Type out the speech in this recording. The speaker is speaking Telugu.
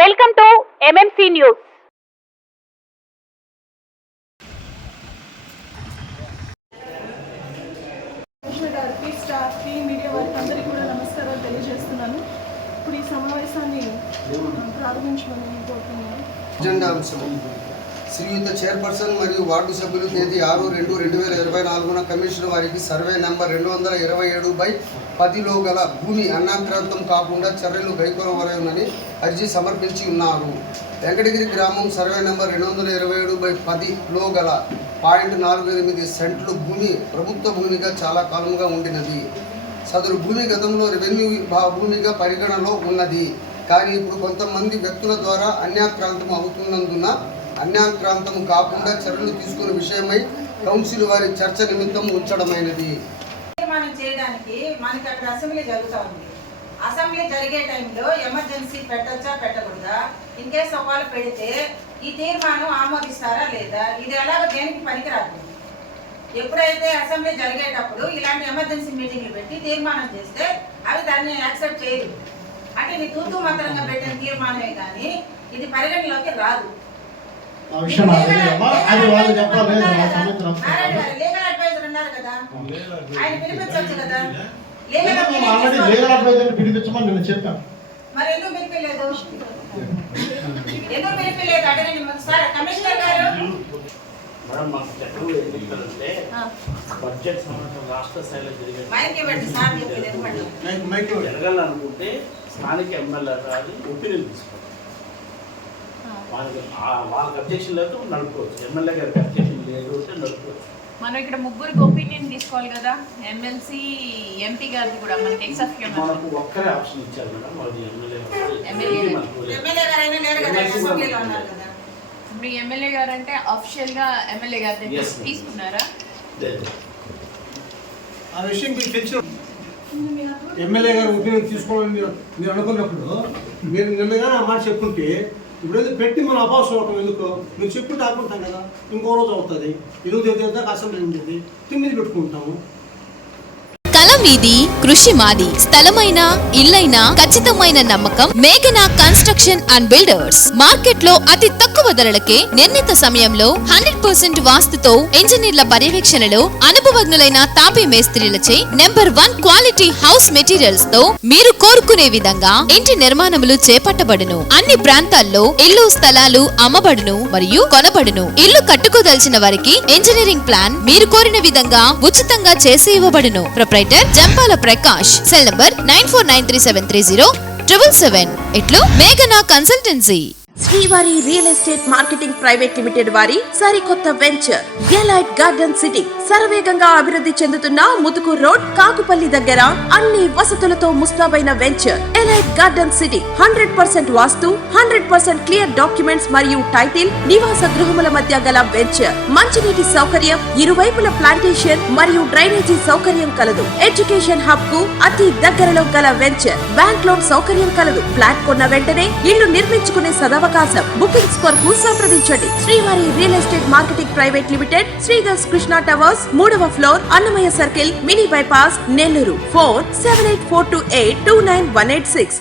Welcome to MMC news. Media వారికి అందరికీ కూడా నమస్కారాలు తెలియజేస్తున్నాను. ఇప్పుడు ఈ సమావేశాన్ని ప్రారంభించమని కోరుతున్నాను. అజెండా అంశం శ్రీయుత చైర్పర్సన్ మరియు వార్డు సభ్యులు తేదీ 6/2/2024 కమిషనర్ వారికి సర్వే నంబర్ 227/10లో గల భూమి అన్యాక్రాంతం కాకుండా చర్యలు కైకొనవలెనని అర్జీ సమర్పించి ఉన్నారు. వెంకటగిరి గ్రామం సర్వే నంబర్ 227/10లో గల 0.48 సెంట్లు భూమి ప్రభుత్వ భూమిగా చాలా కాలంగా ఉండినది. సదరు భూమి గతంలో రెవెన్యూ భూమిగా పరిగణలో ఉన్నది. కానీ ఇప్పుడు కొంతమంది వ్యక్తుల ద్వారా అన్యాక్రాంతం అవుతున్నందున అన్యాక్రాంతం కాకుండా చర్యలు తీసుకునే విషయమై కౌన్సిల్ వారి చర్చ నిమిత్తం ఉంచడమైనది. తీర్మానం చేయడానికి మనకి అక్కడ అసెంబ్లీ జరుగుతూ ఉంది. అసెంబ్లీ జరిగే టైంలో ఎమర్జెన్సీ పెట్టొచ్చా పెట్టకూడదా, ఇన్ కేసు ఒకవేళ పెడితే ఈ తీర్మానం ఆమోదిస్తారా లేదా, ఇది ఎలాగో దేనికి పనికిరాదు. ఎప్పుడైతే అసెంబ్లీ జరిగేటప్పుడు ఇలాంటి ఎమర్జెన్సీ మీటింగ్లు పెట్టి తీర్మానం చేస్తే అవి దాన్ని యాక్సెప్ట్ చేయరు. అంటే ఇది తూతూ మాత్రంగా పెట్టిన తీర్మానమే కానీ ఇది పరిగణలోకి రాదు. లీగల్ అడ్వైజర్ ఉన్నారు కదా, ఆయన పిలిపించవచ్చు కదా. మరి ఎందుకు పిలిపిలేదు? ఎందుకు పిలిపిలేదు అడగండి సార్. కమిషనర్ గారు మేడం మాకు చట్టం ఏం చెప్తారంటే బడ్జెట్ సంబంధం రాష్ట్ర స్థాయిలో జరగాలనుకుంటే స్థానిక ఎమ్మెల్యే గారి ఒపీనియన్ తీసుకోవాలి. వాళ్ళకి అబ్జెక్షన్ లేదు నడుపుకోవచ్చు, ఎమ్మెల్యే గారికి అబ్జెక్షన్ లేదు అంటే నడుపుకోవచ్చు. మనం ఇక్కడ ముగ్గురికి ఒపీనియన్ తీసుకోవాలి కదా, ఎమ్మెల్సీ ఎంపీ గారిది కూడా మనకి ఎక్సెప్షన్ మనకు ఒక్కరే ఆప్షన్ ఇచ్చారు మేడం, అది ఎమ్మెల్యే గారైనా లేరు కదా, అసెంబ్లీలో ఉన్నారు కదా. ఇప్పుడు ఎమ్మెల్యే గారు అంటే అఫీషియల్ గా ఎమ్మెల్యే గారి దగ్గర తీసుకున్నారా? ఆ విషయం మీకు తెలుసు. ఎమ్మెల్యే గారు ఒపీనియన్ తీసుకోవాలని మీరు అనుకున్నప్పుడు మీరు నిన్నగా ఆ మాట చెప్పుకుంటే ఇప్పుడు ఏదో పెట్టి మనం అపాసం అవటం ఎందుకు? మీరు చెప్పుకుంటే ఆపుకుంటాం కదా, ఇంకో రోజు అవుతుంది. 8 దాకా అసెంబ్లీ ఉండేది, 9 పెట్టుకుంటాము. కళ మీది, కృషి మాది. స్థలమైన ఇల్లైనా ఖచ్చితమైన నమ్మకం మేఘనా కన్స్ట్రక్షన్ అండ్ బిల్డర్స్. మార్కెట్ లో అతి తక్కువ ధరలకే నిర్ణీత సమయంలో 100% వాస్తుతో ఇంజనీర్ల పర్యవేక్షణలో అనుభవజ్ఞులైన తాపీ మేస్త్రీలచే #1 క్వాలిటీ హౌస్ మెటీరియల్స్ తో మీరు కోరుకునే విధంగా ఇంటి నిర్మాణములు చేపట్టబడును. అన్ని ప్రాంతాల్లో ఇల్లు స్థలాలు అమ్మబడును మరియు కొనబడును. ఇల్లు కట్టుకోదలిచిన వారికి ఇంజనీరింగ్ ప్లాన్ మీరు కోరిన విధంగా ఉచితంగా చేసి ఇవ్వబడును. Proprietor Jampala Prakash. Cell number 9493307777. ఇట్లు మేఘనా consultancy. Srivari real estate marketing private limited వారి సరికొత్త వెంచర్ ఎలైట్ గార్డెన్ సిటీ. శరవేగంగా అభివృద్ధి చెందుతున్న ముతుకూర్ రోడ్, కాకుపల్లి దగ్గర అన్ని వసతులతో ముస్తాబైన వెంచర్ ఎలైట్ గార్డెన్ సిటీ. 100% వాస్తు, 100% క్లియర్ డాక్యుమెంట్స్ మరియు టైటిల్. నివాస గృహముల మధ్య గల వెంచర్. మంచినీటి సౌకర్యం, ఇరువైపుల ప్లాంటేషన్ మరియు డ్రైనేజీ సౌకర్యం కలదు. ఎడ్యుకేషన్ హబ్ కు అతి దగ్గరలో గల వెంచర్. బ్యాంక్ లోన్ సౌకర్యం కలదు. ఫ్లాట్ కొన్న వెంటనే ఇల్లు నిర్మించుకునే సదవకాశం. బుకింగ్స్ కొరకు సంప్రదించండి. Srivari real estate marketing private limited, Sridhar's Krishna towers, 3వ floor, Annamayya circle, mini bypass, Nellore. Phone 7842829186.